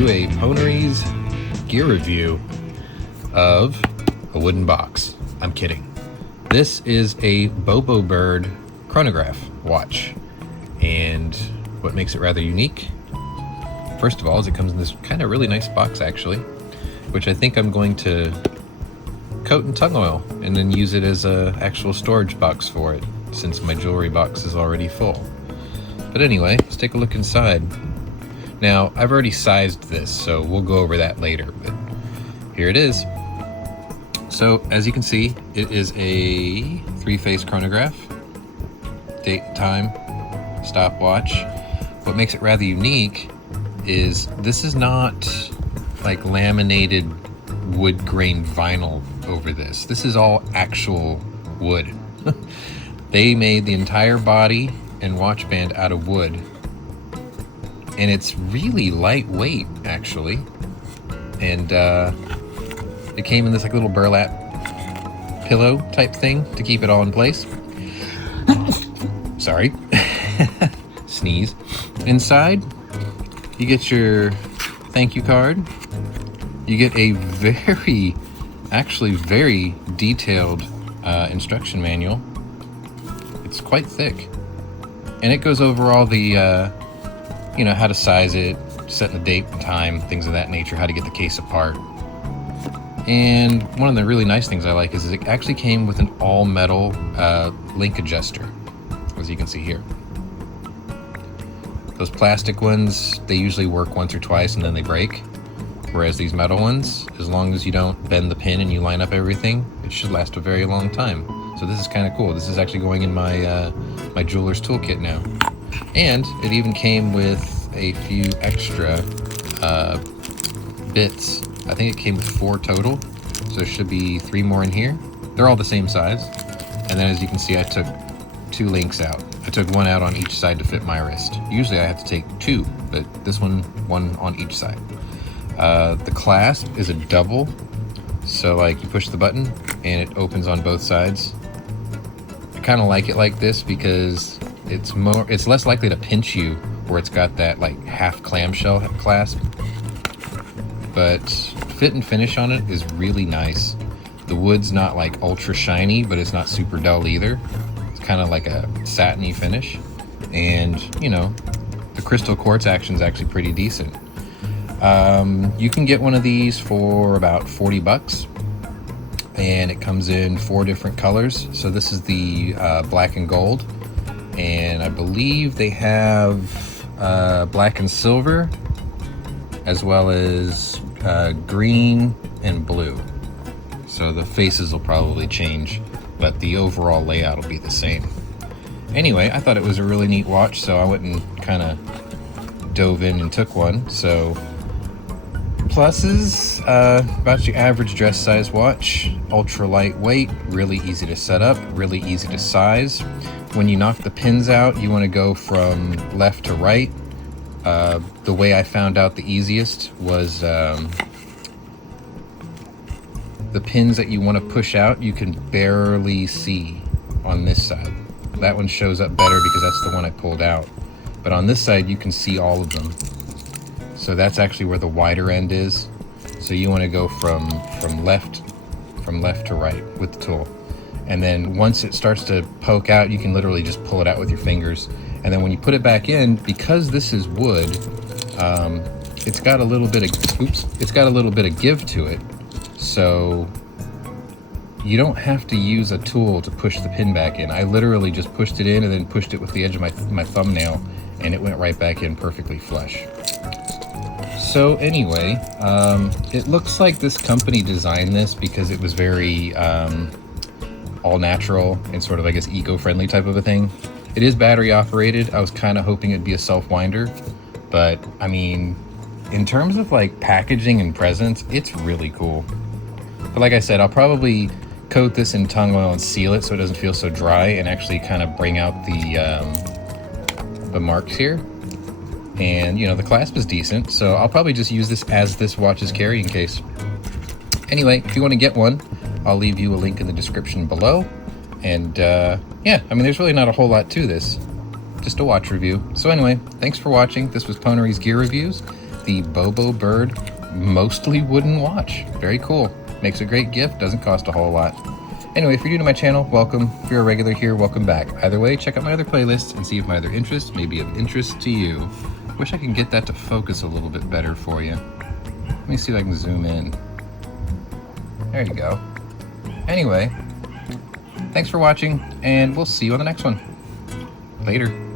do a Pwnery's gear review of a wooden box. I'm kidding. This is a Bobobird chronograph watch, and what makes it rather unique, first of all, is it comes in this kind of really nice box actually, which I think I'm going to coat in tung oil and then use it as a actual storage box for it, since my jewelry box is already full. But anyway, let's take a look inside. Now, I've already sized this, so we'll go over that later, but here it is. So, as you can see, it is a 3-phase chronograph, date, time, stopwatch. What makes it rather unique is this is not like laminated wood grain vinyl over this. This is all actual wood. They made the entire body and watch band out of wood, and it's really lightweight actually, and it came in this like little burlap pillow type thing to keep it all in place. Sorry. Sneeze. Inside you get your thank you card. You get a very detailed instruction manual. It's quite thick, and it goes over all the how to size it, setting the date and time, things of that nature, how to get the case apart. And one of the really nice things I like is it actually came with an all metal link adjuster, as you can see here. Those plastic ones, they usually work once or twice and then they break. Whereas these metal ones, as long as you don't bend the pin and you line up everything, it should last a very long time. So this is kind of cool. This is actually going in my my jeweler's toolkit now. And it even came with a few extra bits. I think it came with 4 total, so there should be 3 more in here. They're all the same size. And then as you can see, I took 2 links out. I took 1 out on each side to fit my wrist. Usually I have to take 2, but this one on each side. The clasp is a double, so like you push the button and it opens on both sides. I kind of like it like this because it's less likely to pinch you where it's got that like half clamshell clasp. But fit and finish on it is really nice. The wood's not like ultra shiny, but it's not super dull either. It's kind of like a satiny finish, and the crystal quartz action is actually pretty decent. You can get one of these for about 40 bucks, and it comes in 4 different colors. So this is the black and gold, and I believe they have black and silver, as well as green and blue. So the faces will probably change, but the overall layout will be the same. Anyway, I thought it was a really neat watch, so I went and kind of dove in and took one. So pluses, about your average dress size watch, ultra lightweight, really easy to set up, really easy to size. When you knock the pins out, you want to go from left to right. The way I found out the easiest was the pins that you want to push out, you can barely see on this side. That one shows up better because that's the one I pulled out. But on this side, you can see all of them. So that's actually where the wider end is. So you want to go from left to right with the tool. And then once it starts to poke out, you can literally just pull it out with your fingers. And then when you put it back in, because this is wood, it's got a little bit of give to it. So you don't have to use a tool to push the pin back in. I literally just pushed it in and then pushed it with the edge of my thumbnail, and it went right back in perfectly flush. So anyway, it looks like this company designed this because it was very all natural and sort of, I guess, eco-friendly type of a thing. It is battery operated. I was kind of hoping it'd be a self-winder, but I mean, in terms of like packaging and presence, it's really cool. But like I said, I'll probably coat this in tung oil and seal it so it doesn't feel so dry, and actually kind of bring out the marks here. And the clasp is decent, so I'll probably just use this as this watch's carrying case. Anyway, if you want to get one, I'll leave you a link in the description below. And yeah, I mean, there's really not a whole lot to this, just a watch review. So anyway, thanks for watching. This was Pwnery's Gear Reviews, the Bobobird mostly wooden watch. Very cool. Makes a great gift, doesn't cost a whole lot. Anyway, if you're new to my channel, welcome. If you're a regular here, welcome back. Either way, check out my other playlists and see if my other interests may be of interest to you. Wish I could get that to focus a little bit better for you. Let me see if I can zoom in. There you go. Anyway, thanks for watching, and we'll see you on the next one. Later.